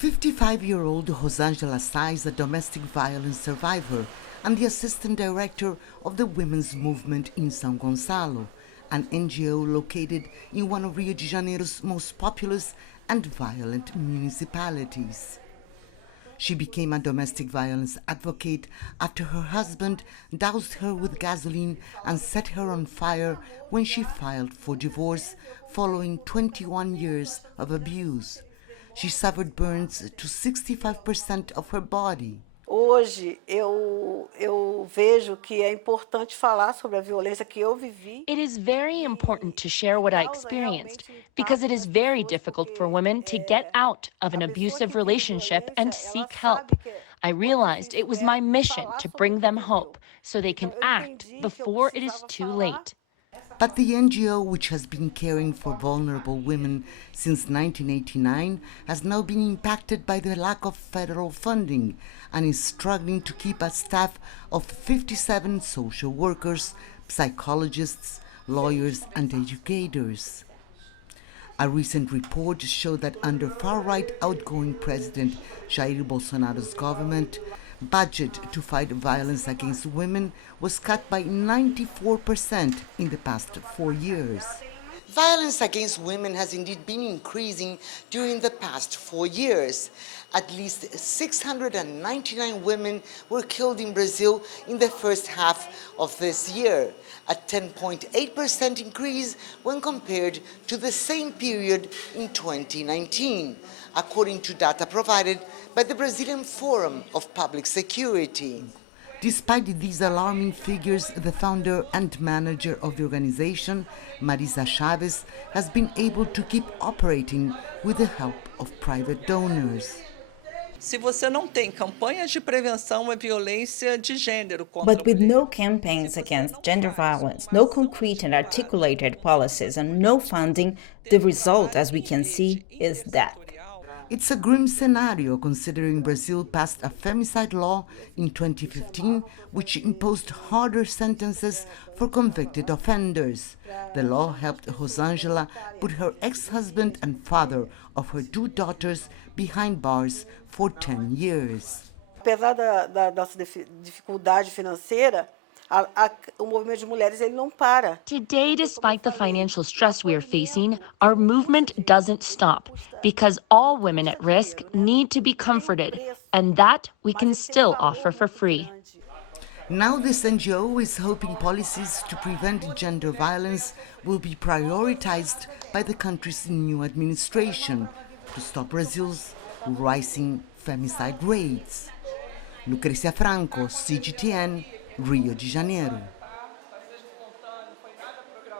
55-year-old Rosângela Sá is a domestic violence survivor and the assistant director of the women's movement in São Gonçalo, an NGO located in one of Rio de Janeiro's most populous and violent municipalities. She became a domestic violence advocate after her husband doused her with gasoline and set her on fire when she filed for divorce following 21 years of abuse. She suffered burns to 65% of her body. Hoje eu vejo que é importante falar sobre a violência que eu vivi. It is very important to share what I experienced because it is very difficult for women to get out of an abusive relationship and seek help. I realized it was my mission to bring them hope so they can act before it is too late. But the NGO, which has been caring for vulnerable women since 1989, has now been impacted by the lack of federal funding and is struggling to keep a staff of 57 social workers, psychologists, lawyers, and educators. A recent report showed that under far-right outgoing President Jair Bolsonaro's government, budget to fight violence against women was cut by 94% in the past 4 years. Violence against women has indeed been increasing during the past 4 years. At least 699 women were killed in Brazil in the first half of this year, a 10.8% increase when compared to the same period in 2019, according to data provided by the Brazilian Forum of Public Security. Despite these alarming figures, the founder and manager of the organization, Marisa Chaves, has been able to keep operating with the help of private donors. Se você não tem campanhas de prevenção à violência de gênero contra But with no campaigns against gender violence, no concrete and articulated policies, and no funding, the result, as we can see, is death. It's a grim scenario considering Brazil passed a femicide law in 2015 which imposed harder sentences for convicted offenders. The law helped Rosângela put her ex-husband and father of her 2 daughters behind bars for 10 years. Apesar da nossa dificuldade financeira, o movimento de mulheres ele não para. Today, despite the financial stress we are facing, our movement doesn't stop because all women at risk need to be comforted, and that we can still offer for free. Now this NGO is hoping policies to prevent gender violence will be prioritized by the country's new administration to stop Brazil's rising femicide rates. Lucrecia Franco, CGTN, Rio de Janeiro.